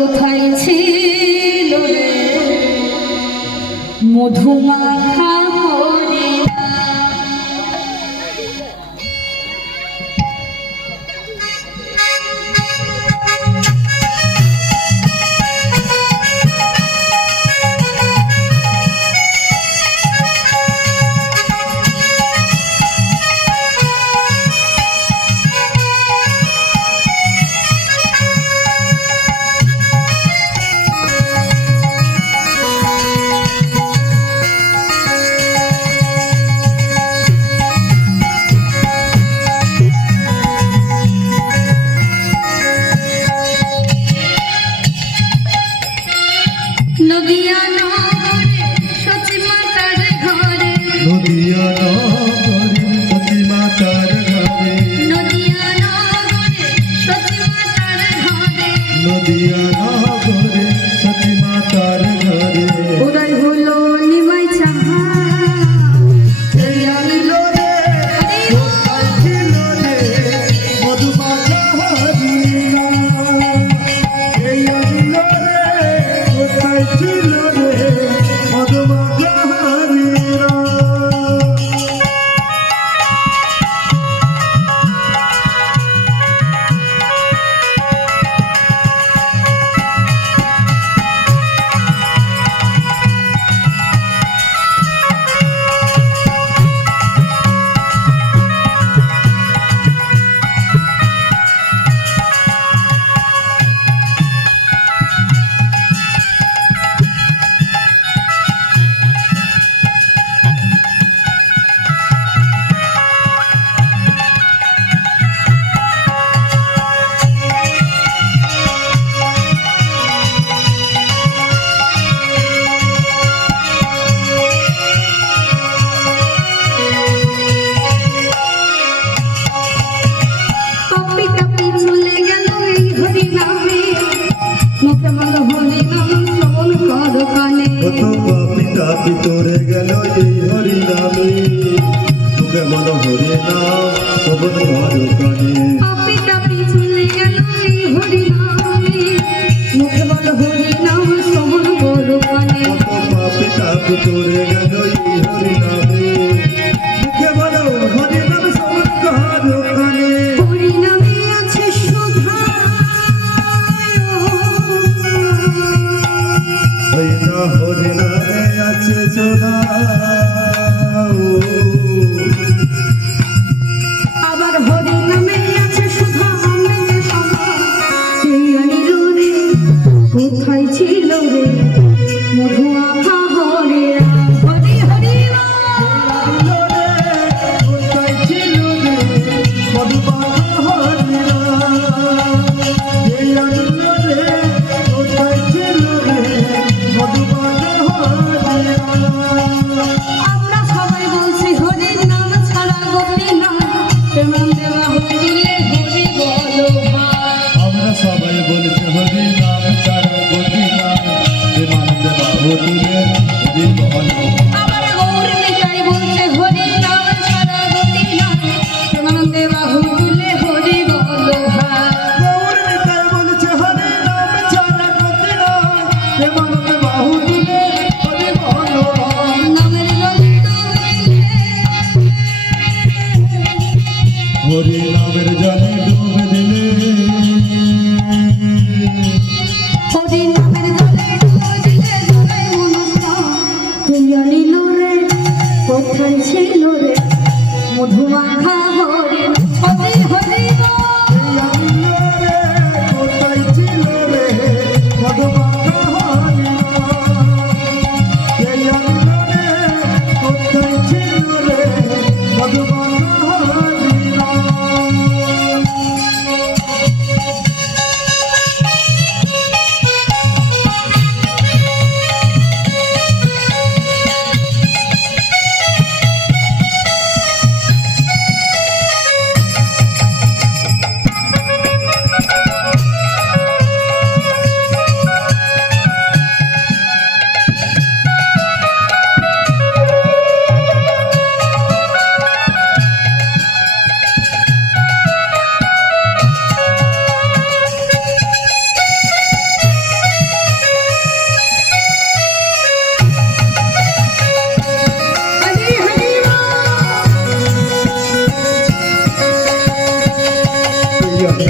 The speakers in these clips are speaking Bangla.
কোথায় ছিল রে মধুমাখা হরিণা? নদিয়া নগরে সতী মাতার ঘরে, নদিয়া নগরে সতী মাতার ঘরে, নদিয়া নগরে সতী মাতার ঘরে, নদিয়া নগরে সতী মাতার ঘরে উদয় হলো নিমাই চাহা। এই আনিলো রে কোথায় ছিল রে মধুমাখা হরিণা? এই আনিলো রে কোথায় ছিল রে মধুমাখা হরিণা? কত পাপি তাপি তোরে গেল এই হরি নামে, তোকে মন হরি নাম সবন ঘর কানে। পাপি তাপি চলে গেল এই হরি নামে, মুখে বল হরি নাম শ্রবণ করো কানে। কত পাপি তাপি তোরে গেল এই হরি নামে, মুখে বল হরি নাম সবন ঘর কানে। হরি নামে আছে সুধা, ওই না হরি নামে আছে সোনা, আবার হরি নামে আছে সুধা অমৃত সমা। সেই আনিল রে কোথায় ছিল রে মধুমাখা হরিণা? হরি হরি কোথায় ছিল রে মধুমাখা হরিণা? এই আনন্দ রে কোথায় ছিল রে মধুমাখা হরিণা? আমরা সবাই বলছি হরির নাম ছাড়া গতি নয়, তেমন দেওয়া হরিলে হরি বলো ভাই। আমরা সবাই বলছি হরি নাম ছাড়া গতি নাই, বিমান দেবা হরিলে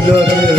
ছিল রে